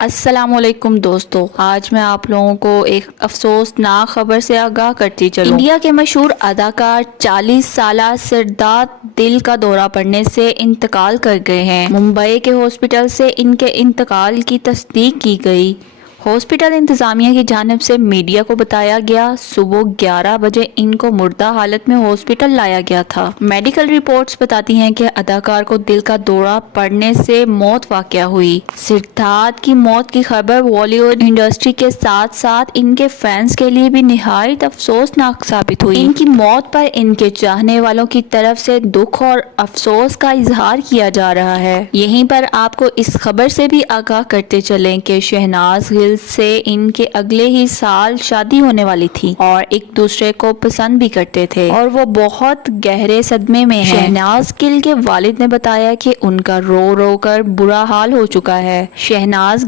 السلام علیکم دوستو، آج میں آپ لوگوں کو ایک افسوسناک خبر سے آگاہ کرتی چلوں۔ انڈیا کے مشہور اداکار 40 سالہ سردارت دل کا دورہ پڑنے سے انتقال کر گئے ہیں۔ ممبئی کے ہاسپٹل سے ان کے انتقال کی تصدیق کی گئی۔ ہاسپٹل انتظامیہ کی جانب سے میڈیا کو بتایا گیا صبح 11 بجے ان کو مردہ حالت میں ہاسپٹل لایا گیا تھا۔ میڈیکل رپورٹس بتاتی ہیں کہ اداکار کو دل کا دورہ پڑنے سے موت واقع ہوئی۔ سردارت کی موت کی خبر بالی ووڈ انڈسٹری کے ساتھ ساتھ ان کے فینس کے لیے بھی نہایت افسوسناک ثابت ہوئی۔ ان کی موت پر ان کے چاہنے والوں کی طرف سے دکھ اور افسوس کا اظہار کیا جا رہا ہے۔ یہیں پر آپ کو اس خبر سے بھی آگاہ کرتے چلیں کہ شہناز گل سے ان کے اگلے ہی سال شادی ہونے والی تھی اور ایک دوسرے کو پسند بھی کرتے تھے اور وہ بہت گہرے صدمے میں ہیں۔ شہناز گل کے والد نے بتایا کہ ان کا رو رو کر برا حال ہو چکا ہے۔ شہناز